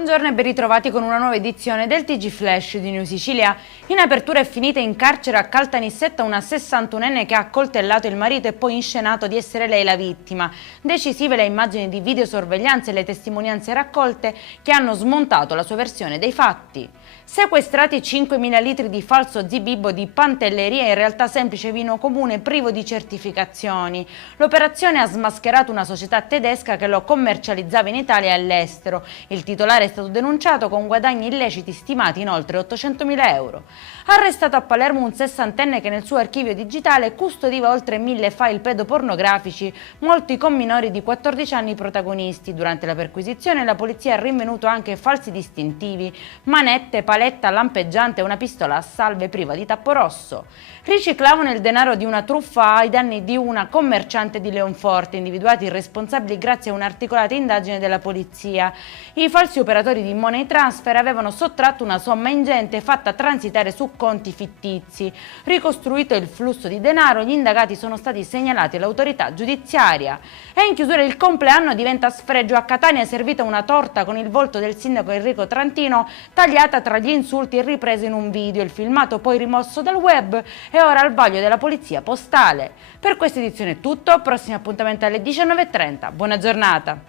Buongiorno e ben ritrovati con una nuova edizione del TG Flash di New Sicilia. In apertura è finita in carcere a Caltanissetta una 61enne che ha accoltellato il marito e poi inscenato di essere lei la vittima. Decisive le immagini di videosorveglianza e le testimonianze raccolte che hanno smontato la sua versione dei fatti. Sequestrati 5.000 litri di falso zibibbo di pantelleria, in realtà semplice vino comune privo di certificazioni. L'operazione ha smascherato una società tedesca che lo commercializzava in Italia e all'estero. Il titolare è stato denunciato con guadagni illeciti stimati in oltre 800.000 euro. Arrestato a Palermo un sessantenne che nel suo archivio digitale custodiva oltre 1.000 file pedopornografici, molti con minori di 14 anni protagonisti. Durante la perquisizione la polizia ha rinvenuto anche falsi distintivi, manette, paletta lampeggiante e una pistola a salve priva di tappo rosso. Riciclavano il denaro di una truffa ai danni di una commerciante di Leonforte, individuati i responsabili grazie a un'articolata indagine della polizia. I falsi operatori di money transfer avevano sottratto una somma ingente fatta transitare su conti fittizi. Ricostruito il flusso di denaro, gli indagati sono stati segnalati all'autorità giudiziaria. E in chiusura il compleanno diventa sfregio. A Catania è servita una torta con il volto del sindaco Enrico Trantino tagliata tra gli insulti e ripresa in un video. Il filmato poi rimosso dal web è ora al vaglio della polizia postale. Per questa edizione è tutto, prossimo appuntamento alle 19:30. Buona giornata!